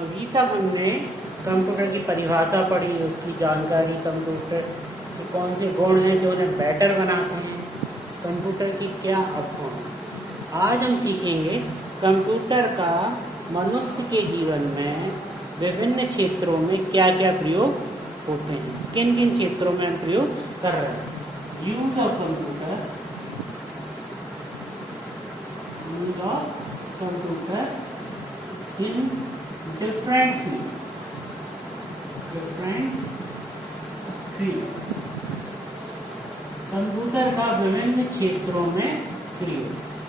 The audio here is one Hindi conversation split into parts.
अभी तक हमने कंप्यूटर की परिभाषा पढ़ी, उसकी जानकारी, कंप्यूटर के कौन से गुण हैं जो उन्हें बेटर बनाते हैं, कंप्यूटर की क्या अवगुण। आज हम सीखेंगे कंप्यूटर का मनुष्य के जीवन में विभिन्न क्षेत्रों में क्या क्या प्रयोग होते हैं, किन किन क्षेत्रों में हम प्रयोग कर रहे हैं। Use of computer in different field. Computer का विभिन्न क्षेत्रों में प्रयोग।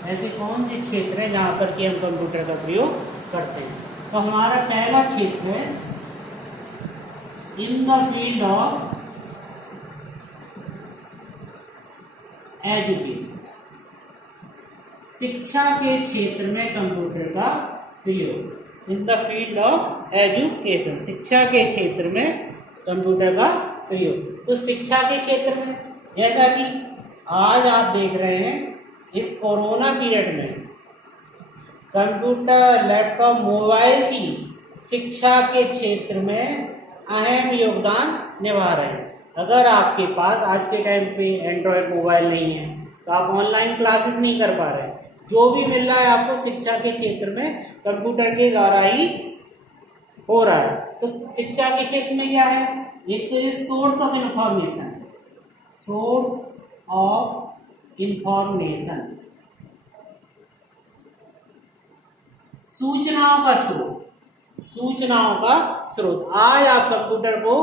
ऐसे कौन से क्षेत्र है जहाँ पर कि हम कंप्यूटर का प्रयोग करते हैं। तो हमारा पहला क्षेत्र है in the field of education. शिक्षा के क्षेत्र में कंप्यूटर का प्रयोग। In the field of education, शिक्षा के क्षेत्र में कंप्यूटर का प्रयोग। तो शिक्षा के क्षेत्र में जैसा कि आज आप देख रहे हैं, इस कोरोना पीरियड में कंप्यूटर, लैपटॉप, मोबाइल ही शिक्षा के क्षेत्र में अहम योगदान निभा रहे हैं। अगर आपके पास आज के टाइम पे एंड्रॉयड मोबाइल नहीं है तो आप ऑनलाइन क्लासेस नहीं कर पा रहे हैं। जो भी मिल रहा है आपको शिक्षा के क्षेत्र में कंप्यूटर के द्वारा ही हो रहा है। तो शिक्षा के क्षेत्र में क्या है, एक तो ये सोर्स ऑफ इंफॉर्मेशन, सूचनाओं का स्रोत। आज आप कंप्यूटर को,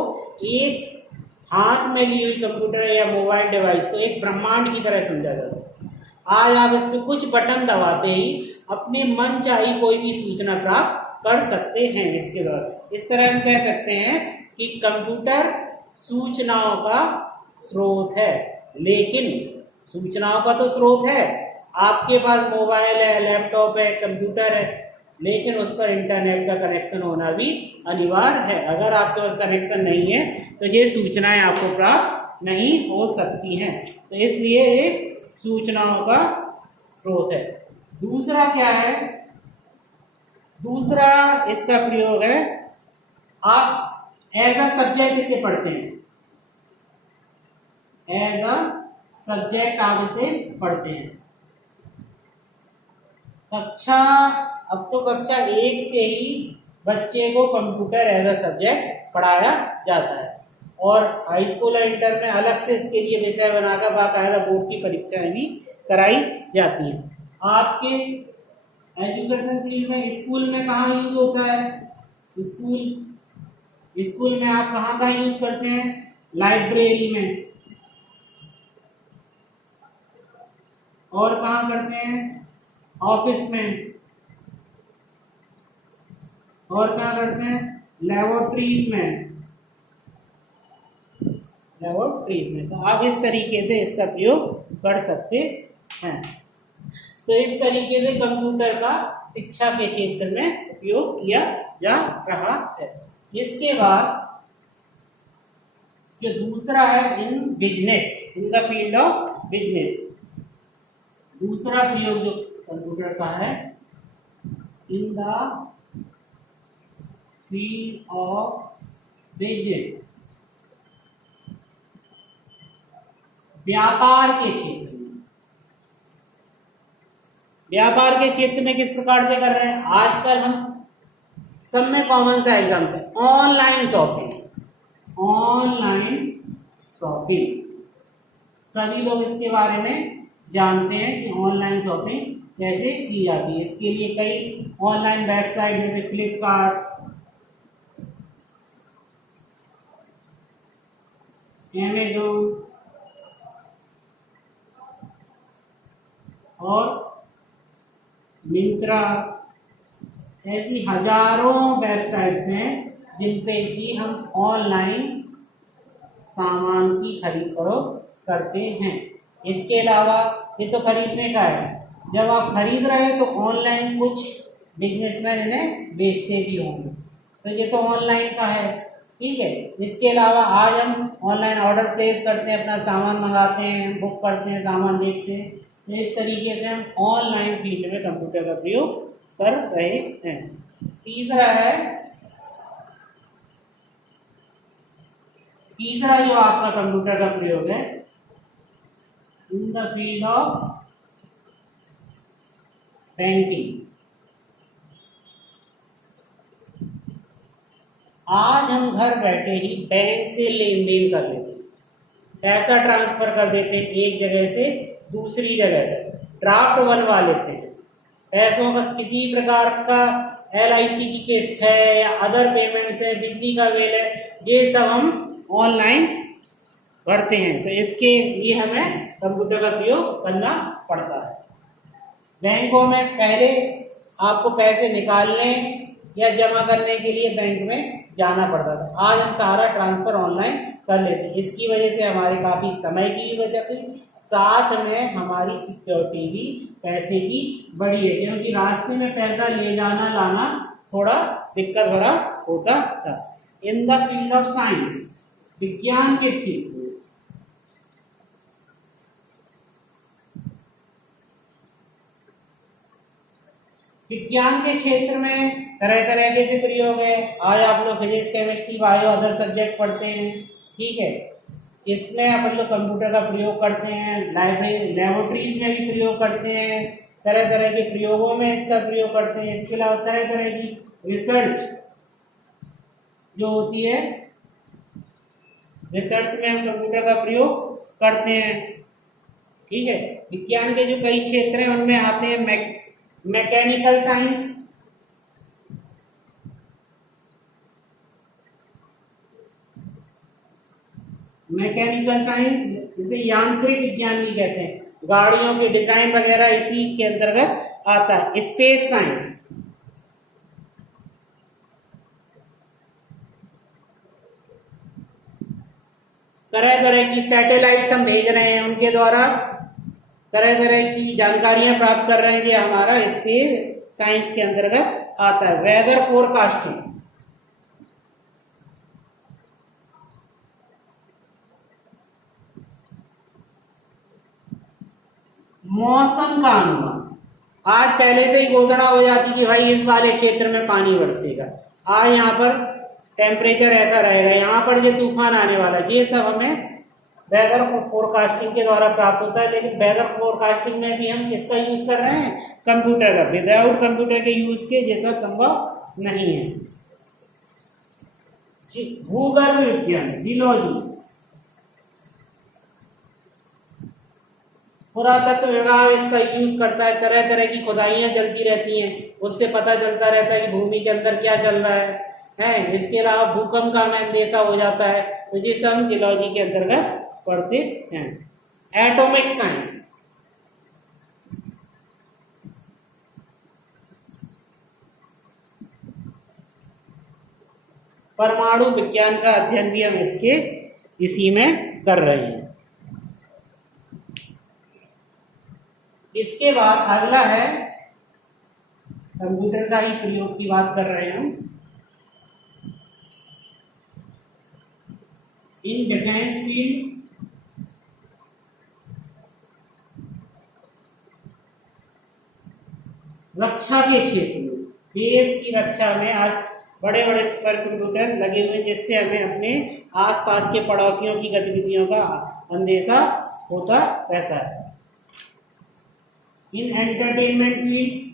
एक हाथ में ली हुई कंप्यूटर या मोबाइल डिवाइस को एक ब्रह्मांड की तरह समझा जाता है। आज आप इस पर कुछ बटन दबाते ही अपनी मन चाही कोई भी सूचना प्राप्त कर सकते हैं इसके द्वारा। इस तरह हम कह सकते हैं कि कंप्यूटर सूचनाओं का स्रोत है। लेकिन सूचनाओं का तो स्रोत है, आपके पास मोबाइल है, लैपटॉप है, कंप्यूटर है, लेकिन उस पर इंटरनेट का कनेक्शन होना भी अनिवार्य है। अगर आपके पास कनेक्शन नहीं है तो ये सूचनाएं आपको प्राप्त नहीं हो सकती हैं। तो इसलिए एक सूचनाओं का स्रोत है। दूसरा क्या है, दूसरा इसका प्रयोग है, आप एज अ सब्जेक्ट इसे पढ़ते हैं। एज अ सब्जेक्ट आप इसे पढ़ते हैं। अब तो कक्षा 1 से ही बच्चे को कंप्यूटर एज अ सब्जेक्ट पढ़ाया जाता है और हाई स्कूल और इंटर में अलग से इसके लिए विषय बनाकर बाकायदा बोर्ड की परीक्षाएं भी कराई जाती हैं। आपके एजुकेशन फील्ड में स्कूल में कहाँ यूज होता है, स्कूल में आप कहाँ यूज करते हैं, लाइब्रेरी में। और कहाँ करते हैं, ऑफिस में। और क्या करते हैं, लेबोरेटरीज में। तो आप इस तरीके से इसका प्रयोग कर सकते हैं। तो इस तरीके से कंप्यूटर का शिक्षा के क्षेत्र में उपयोग किया जा रहा है। इसके बाद जो दूसरा है in business, in the field of business. दूसरा प्रयोग जो कंप्यूटर का है, in the field of business, व्यापार के क्षेत्र में। व्यापार के क्षेत्र में किस प्रकार से कर रहे हैं, आजकल हम सब में कॉमन सा एग्जाम्पल, ऑनलाइन शॉपिंग। सभी लोग इसके बारे में जानते हैं कि ऑनलाइन शॉपिंग कैसे की जाती है। इसके लिए कई ऑनलाइन वेबसाइट जैसे फ्लिपकार्ट, अमेज़न और मिंत्रा, ऐसी हजारों वेबसाइट्स हैं जिन पे कि हम ऑनलाइन सामान की खरीद फरोख्त करते हैं। इसके अलावा ये तो खरीदने का है, जब आप खरीद रहे हैं तो ऑनलाइन कुछ बिजनेसमैन इन्हें बेचते भी होंगे, तो ये तो ऑनलाइन का है। ठीक है। इसके अलावा आज हम ऑनलाइन ऑर्डर प्लेस करते हैं, अपना सामान मंगाते हैं, बुक करते हैं, सामान देखते हैं। तो इस तरीके से हम ऑनलाइन फील्ड में कंप्यूटर का प्रयोग कर रहे हैं। तीसरा है तीसरा जो आपका कंप्यूटर का प्रयोग है, in the field of banking. आज हम घर बैठे ही बैंक से लेन देन कर लेते हैं, पैसा ट्रांसफर कर देते हैं एक जगह से दूसरी जगह, ड्राफ्ट बनवा लेते हैं, पैसों का किसी प्रकार का LIC की किस्त है या अदर पेमेंट्स है, बिजली का बिल है, ये सब हम ऑनलाइन भरते हैं। तो इसके लिए हमें कंप्यूटर का प्रयोग करना पड़ता है। बैंकों में पहले आपको पैसे निकालने या जमा करने के लिए बैंक में जाना पड़ता था, आज हम सारा ट्रांसफर ऑनलाइन कर लेते हैं। इसकी वजह से हमारे काफ़ी समय की भी बचत हुई, साथ में हमारी सिक्योरिटी भी पैसे की बढ़ी है, क्योंकि रास्ते में पैसा ले जाना लाना थोड़ा दिक्कत भरा होता था। In the field of science, विज्ञान के क्षेत्र में विज्ञान के क्षेत्र में तरह तरह के से प्रयोग है। आज आप लोग physics, chemistry, bio, other subject पढ़ते हैं, ठीक है। इसमें अपन लोग कंप्यूटर का प्रयोग करते हैं, लेबोरेटरीज में भी प्रयोग करते हैं, तरह तरह के प्रयोगों में इसका प्रयोग करते हैं। इसके अलावा तरह तरह की रिसर्च जो होती है, रिसर्च में हम कंप्यूटर का प्रयोग करते हैं, ठीक है। विज्ञान के जो कई क्षेत्र हैं उनमें आते हैं मैकेनिकल साइंस, मैकेनिकल साइंस जिसे यांत्रिक विज्ञान भी कहते हैं, गाड़ियों के डिजाइन वगैरह इसी के अंतर्गत आता है। स्पेस साइंस, तरह तरह की सैटेलाइट्स हम भेज रहे हैं, उनके द्वारा तरह तरह की जानकारियां प्राप्त कर रहे हैं, ये हमारा स्पेस साइंस के अंतर्गत आता है। वेदर फोरकास्टिंग, मौसम का अनुमान, आज पहले से ही घोषणा हो जाती कि भाई इस वाले क्षेत्र में पानी बरसेगा, आज यहाँ पर टेम्परेचर ऐसा रहेगा, यहाँ पर ये तूफान आने वाला, ये सब हमें वेदर फोरकास्टिंग के द्वारा प्राप्त होता है। लेकिन वेदर फोरकास्टिंग में भी हम किसका यूज कर रहे हैं? कंप्यूटर का। विदाउट कंप्यूटर के यूज के जैसा संभव नहीं है। भूगर्भ विज्ञान, जियोलॉजी, पुरातत्व विभाग इसका यूज करता है, तरह तरह की खुदाइयां चलती रहती हैं, उससे पता चलता रहता है कि भूमि के अंदर क्या चल रहा है। इसके अलावा भूकंप का हमें अंदेशा हो जाता है, तो जिसे हम जियोलॉजी के अंतर्गत पढ़ते हैं। एटॉमिक साइंस, परमाणु विज्ञान का अध्ययन भी हम इसी में कर रहे हैं। इसके बाद अगला है, कंप्यूटर का ही प्रयोग की बात कर रहे हैं हम, इन डिफेंस फील्ड, रक्षा के क्षेत्र में, देश की रक्षा में आज बड़े बड़े सुपर कंप्यूटर लगे हुए हैं, जिससे हमें अपने आसपास के पड़ोसियों की गतिविधियों का अंदेशा होता रहता है। इन एंटरटेनमेंट फील्ड,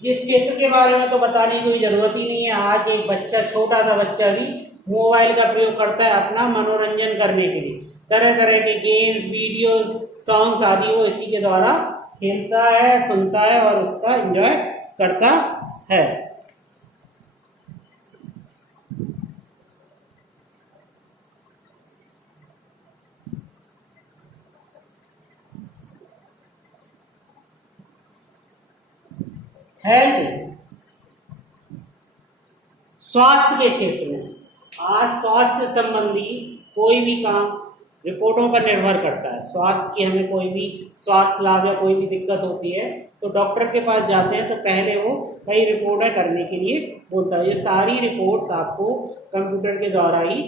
इस क्षेत्र के बारे में तो बताने की कोई जरूरत ही नहीं है। आज एक बच्चा, छोटा सा बच्चा भी मोबाइल का प्रयोग करता है अपना मनोरंजन करने के लिए, तरह तरह के गेम्स, वीडियोस, सॉन्ग्स आदि वो इसी के द्वारा खेलता है, सुनता है और उसका एंजॉय करता है। हेल्थ, स्वास्थ्य के क्षेत्र में, आज स्वास्थ्य से संबंधी कोई भी काम रिपोर्टों पर निर्भर करता है। स्वास्थ्य की हमें कोई भी स्वास्थ्य लाभ या कोई भी दिक्कत होती है तो डॉक्टर के पास जाते हैं, तो पहले वो कई रिपोर्टें करने के लिए बोलता है। ये सारी रिपोर्ट्स आपको कंप्यूटर के द्वारा ही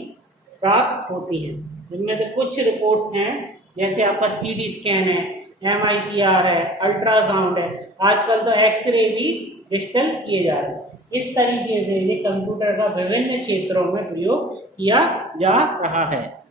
प्राप्त होती हैं, जिनमें से कुछ रिपोर्ट्स हैं, जैसे आपका CT स्कैन है, MICR है, अल्ट्रासाउंड है, आजकल तो एक्सरे भी डिजिटल किए जा रहे हैं। इस तरीके से ये कंप्यूटर का विभिन्न क्षेत्रों में प्रयोग किया जा रहा है।